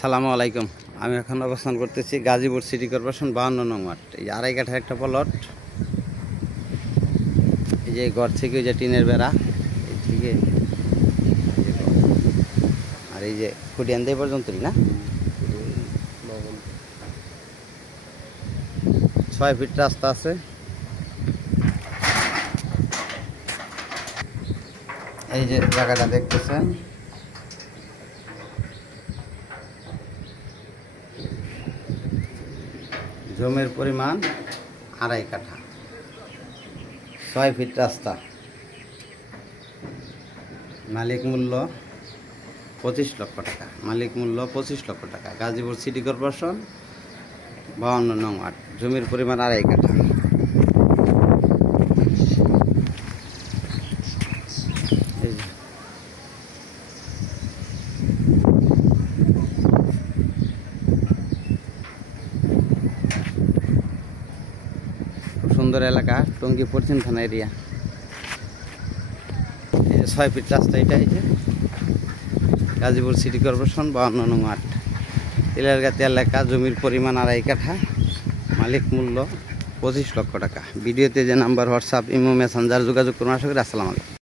সালামু আলাইকুম। আমি এখন অবস্থান করতেছি গাজীপুর সিটি কর্পোরেশন 52 নং ওয়ার্ড। এই যে আড়াই কাঠা একটা প্লট। এই যে ঘর থেকে ওই যে টিনের বেড়া এই থেকে আর এই যে ফুটিয়ান দিয়ে পর্যন্তই না 6 ফিট রাস্তা আছে। এই যে জায়গাটা দেখতেছেন, জমির পরিমাণ আড়াই কাঠা, 6 ফিট রাস্তা, মালিক মূল্য 25 লক্ষ টাকা। মালিক মূল্য 25 লক্ষ টাকা। গাজীপুর সিটি কর্পোরেশন 52 নং ওয়ার্ড। জমির পরিমাণ আড়াই কাঠা। খুব সুন্দর এলাকা, টঙ্গী পশ্চিম থানা এরিয়া। এই যে 6 ফিট রাস্তা, এটা এই যে গাজীপুর সিটি কর্পোরেশন 52 নং ওয়ার্ড। তেলেরগাতি এলাকা, জমির পরিমাণ আড়াই কাঠা, মালিক মূল্য 25 লক্ষ টাকা। ভিডিওতে যে নাম্বার হোয়াটসঅ্যাপ, ইমো, মেসেঞ্জার যোগাযোগ করুন। আশা করি। আসসালামু আলাইকুম।